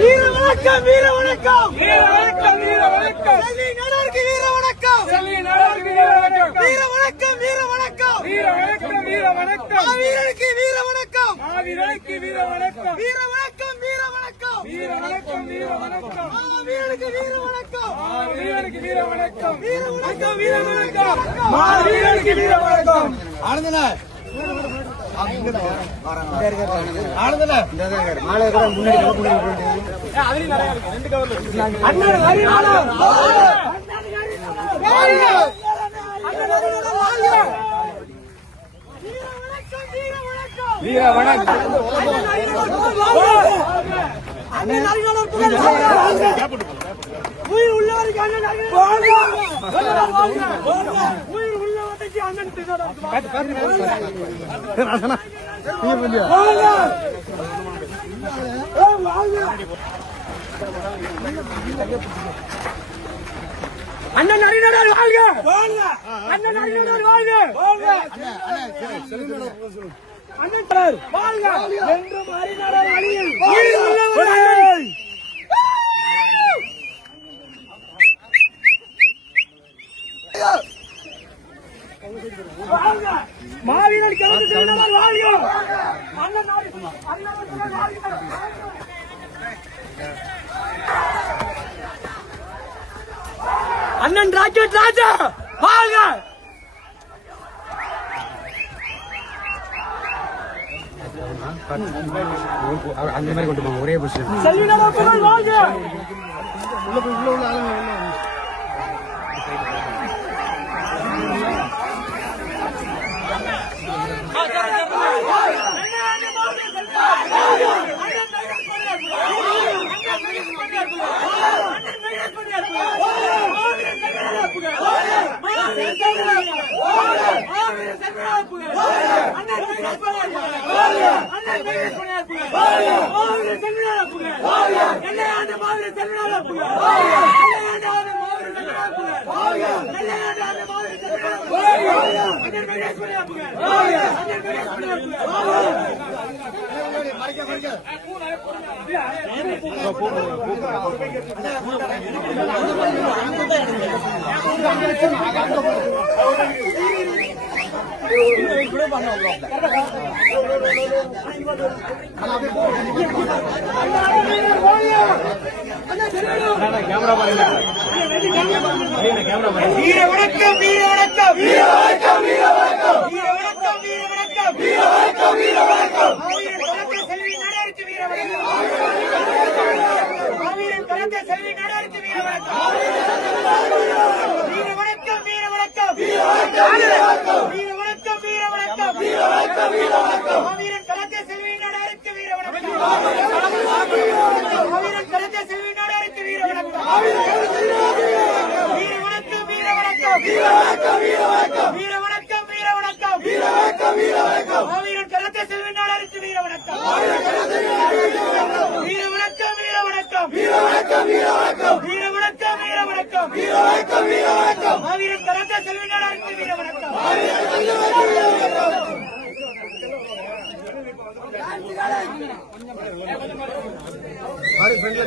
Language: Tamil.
வீர வணக்கம் வீர வணக்கம் வீர வணக்கம் வீர வணக்கம் செல்வி வீர வணக்கம் செல்வி வீர வணக்கம் வீர வணக்கம் வீர வணக்கம் வீர வணக்கம் வீர வணக்கம் வீரனுக்கு வீர வணக்கம் மாவீரனுக்கு வீர வணக்கம் வீர வணக்கம் வீர வணக்கம் வீர வணக்கம் வீர வணக்கம் வீரனுக்கு வீர வணக்கம் மாவீரனுக்கு வீர வணக்கம் வீர வணக்கம் வீர வணக்கம் மாவீரனுக்கு வீர வணக்கம் ஆனந்தன வீர வணக்கம் உயிர் உள்ளவருக்கு உயிர் உள்ள அண்ணன் திருநாள் அறிஞர் வாழ்க வாழ்க அண்ணன் அறிஞர் வாழ்க வாழ்க அண்ணன் வாழ்க என்றும் அறிஞர் அணியில் மாவீரர் கலந்து திருநவர் வாழியும் அண்ணன் ராக்கெட் ராஜா வாழ்க அந்த மாதிரி கொண்டு போங்க ஒரே பஸ் வாழ்க உள்ள உள்ள ஆளுங்க மறைக்க மறைக்க பொசிஷன் செல்வினாரா புகழ் வாழ்க வீர வணக்கம் வீர வணக்கம் வீர வணக்கம் வீர வணக்கம் வீர வணக்கம் வீர வணக்கம் வீர வணக்கம் வீர வணக்கம் வீர வணக்கம் செல்வி நாடாருக்கு வீர வணக்கம் வீர வணக்கம் வீர வணக்கம் வீர வணக்கம் வீர வணக்கம் வீர வணக்கம் வீர வணக்கம் வீர வணக்கம் மாவீரன் கலந்த செல்வி நாடாருக்கு வீர வணக்கம் மாவீரன் கலந்த செல்வி நாடாருக்கு வீர வணக்கம் வீர வணக்கம் வீர வணக்கம் வீர வணக்கம் வீர வணக்கம் வீர வணக்கம் வீர வணக்கம் வீர வணக்கம் வீர வணக்கம் மாவீரன் செல்வினாளருக்கு வீர வணக்கம் வீர வணக்கம் வீர வணக்கம் வீர வணக்கம் வீர வணக்கம் வீர வணக்கம் வீர வணக்கம் வீர வணக்கம் வீர வணக்கம் மாவீரன் கரத்தை செல்வினாளருக்கு வீர வணக்கம் ஃப்ரெண்ட்ல